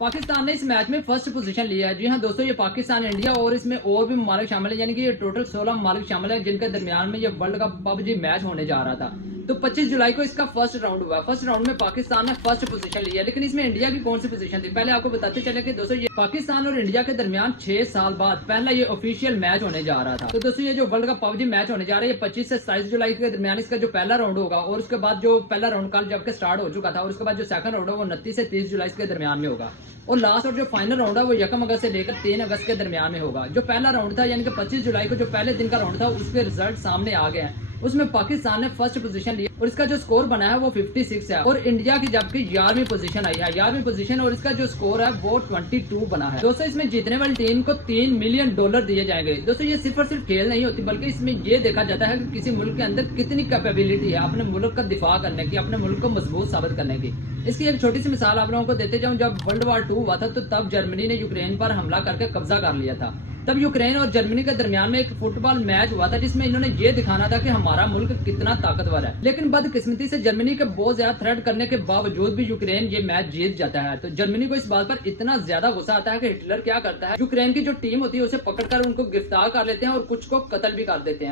पाकिस्तान ने इस मैच में फर्स्ट पोजीशन लिया है। जी हाँ दोस्तों, ये पाकिस्तान, इंडिया और इसमें और भी ममालिक शामिल है, यानी कि ये टोटल 16 ममालिक शामिल है जिनके दरमियान में ये वर्ल्ड कप पबजी मैच होने जा रहा था। तो 25 जुलाई को इसका फर्स्ट राउंड हुआ। फर्स्ट राउंड में पाकिस्तान ने फर्स्ट पोजीशन लिया, लेकिन इसमें इंडिया की कौन सी पोजीशन थी पहले आपको बताते चले कि दोस्तों ये पाकिस्तान और इंडिया के दरमियान 6 साल बाद पहला ये ऑफिशियल मैच होने जा रहा था। तो दोस्तों ये जो वर्ल्ड कप पबजी मैच होने जा रहा है ये 25 से 27 जुलाई के दरमियान इसका जो पहला राउंड होगा, और उसके बाद जो पहला राउंड कल जबकि स्टार्ट हो चुका था, और उसके बाद जो सेकंड राउंड है वो 29 से 30 जुलाई के दरमियान में होगा, और लास्ट और जो फाइनल राउंड है वो 1 अगस्त से लेकर 3 अगस्त के दरमियान में होगा। जो पहला राउंड था यानी कि 25 जुलाई को जो पहले दिन का राउंड था उसके रिजल्ट सामने आ गए हैं। उसमें पाकिस्तान ने फर्स्ट पोजीशन ली और इसका जो स्कोर बना है वो 56 है, और इंडिया की जबकि 11वीं पोजीशन आई है, 11वीं पोजीशन, और इसका जो स्कोर है वो 22 बना है। दोस्तों इसमें जीतने वाली टीम को $3 मिलियन दिए जाएंगे। दोस्तों ये सिर्फ और सिर्फ खेल नहीं होती, बल्कि इसमें ये देखा जाता है कि किसी मुल्क के अंदर कितनी कैपेबिलिटी है अपने मुल्क का दिफा करने की, अपने मुल्क को मजबूत साबित करने की। इसकी एक छोटी सी मिसाल आप लोगों को देते जाऊं, जब वर्ल्ड वार 2 हुआ था तो तब जर्मनी ने यूक्रेन पर हमला करके कब्जा कर लिया था। तब यूक्रेन और जर्मनी के दरमियान में एक फुटबॉल मैच हुआ था जिसमें इन्होंने ये दिखाना था कि हमारा मुल्क कितना ताकतवर है, लेकिन बदकिस्मती से जर्मनी के बहुत ज्यादा थ्रेट करने के बावजूद भी यूक्रेन ये मैच जीत जाता है। तो जर्मनी को इस बात पर इतना ज्यादा गुस्सा आता है कि हिटलर क्या करता है, यूक्रेन की जो टीम होती है उसे पकड़कर उनको गिरफ्तार कर लेते हैं और कुछ को कत्ल भी कर देते हैं।